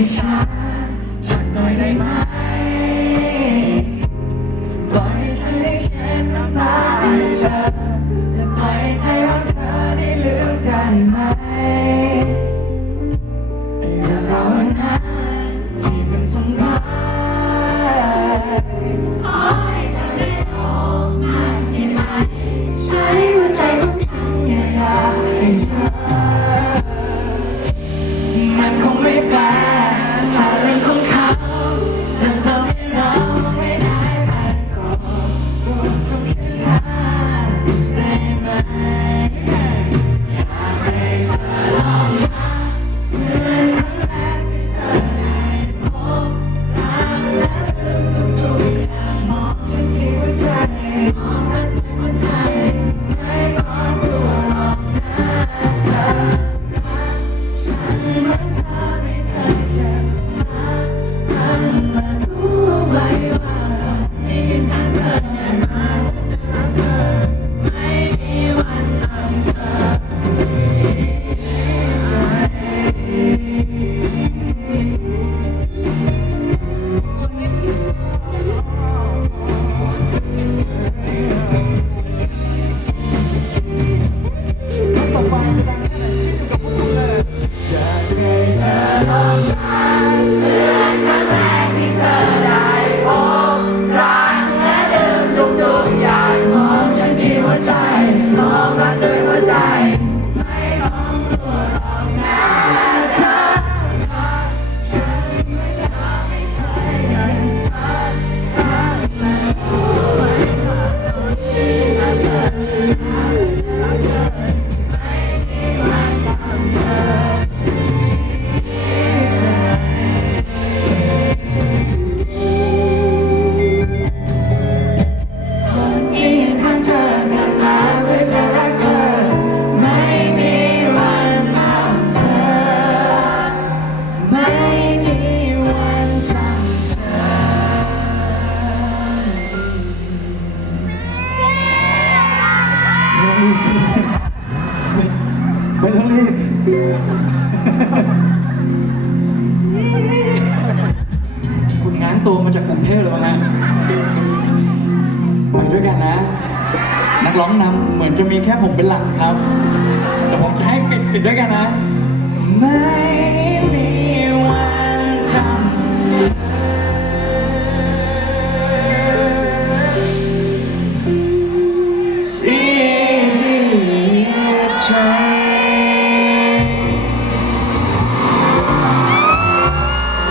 ที่ช้าฉันหน่อยได้ไหมปล่อยให้ฉันได้เช็ดน้ำตาเธอและปล่อยใจของเธอได้ลืมได้ไหม I'm. ไม่ต้องรีบคุณง้างตัวมาจากกรุงเทพหรือเปล่าฮะไปด้วยกันนะ นักร้องนำเหมือนจะมีแค่ผมเป็นหลักครับ แต่ผมจะให้ปิดปิดด้วยกันนะ ไม่